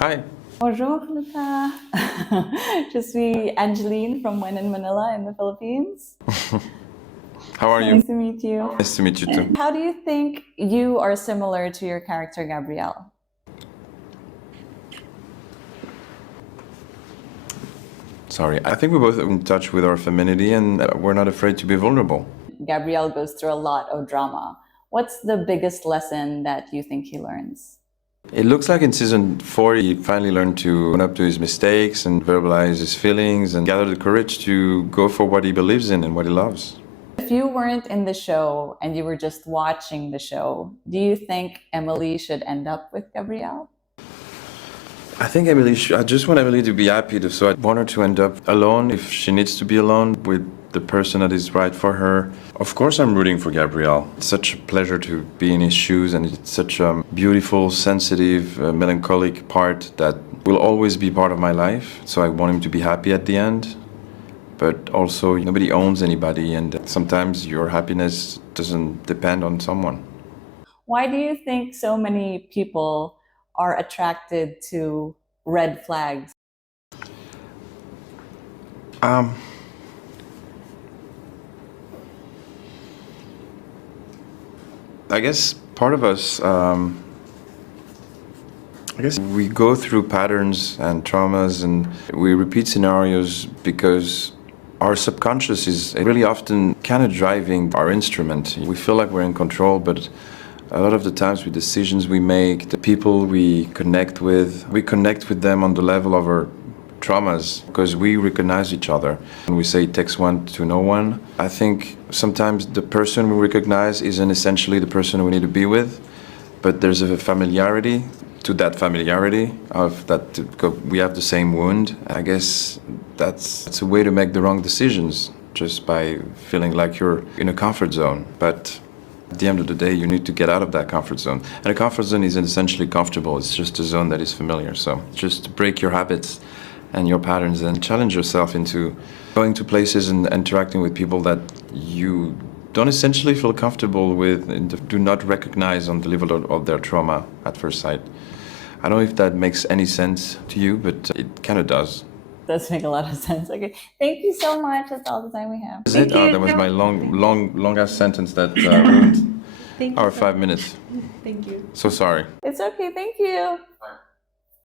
Hi, Bonjour, Luca. Je suis Angeline from When in Manila in the Philippines. how are you? Nice to meet you. Nice to meet you too. How do you think you are similar to your character, Gabrielle? Sorry, I think we're both in touch with our femininity and we're not afraid to be vulnerable. Gabrielle goes through a lot of drama. What's the biggest lesson that you think he learns? It looks like in season 4 he finally learned to own up to his mistakes and verbalize his feelings and gather the courage to go for what he believes in and what he loves. If you weren't in the show and you were just watching the show, do you think Emily should end up with Gabrielle? I think I just want Emily to be happy, so I want her to end up alone if she needs to be alone with the person that is right for her. Of course, I'm rooting for Gabriel. It's such a pleasure to be in his shoes, and it's such a beautiful, sensitive, melancholic part that will always be part of my life. So I want him to be happy at the end. But also, nobody owns anybody, and sometimes your happiness doesn't depend on someone. Why do you think so many people are attracted to red flags? Um, I guess part of us, I guess we go through patterns and traumas and we repeat scenarios because our subconscious is really often kind of driving our instrument. We feel like we're in control, but a lot of the times with decisions we make, the people we connect with them on the level of our traumas because we recognize each other. When we say it takes one to know one, I think sometimes the person we recognize isn't essentially the person we need to be with, but there's a familiarity to that familiarity of that we have the same wound. I guess that's a way to make the wrong decisions just by feeling like you're in a comfort zone. But at the end of the day, you need to get out of that comfort zone. And a comfort zone isn't essentially comfortable, it's just a zone that is familiar. So just break your habits and your patterns and challenge yourself into going to places and interacting with people that you don't essentially feel comfortable with and do not recognize on the level of their trauma at first sight. I don't know if that makes any sense to you, but it kind of does. Does make a lot of sense. Okay. Thank you so much. That's all the time we have. Is it? Oh, that was my long ass sentence that ruined Thank our you. 5 minutes. Thank you. So sorry. It's okay. Thank you.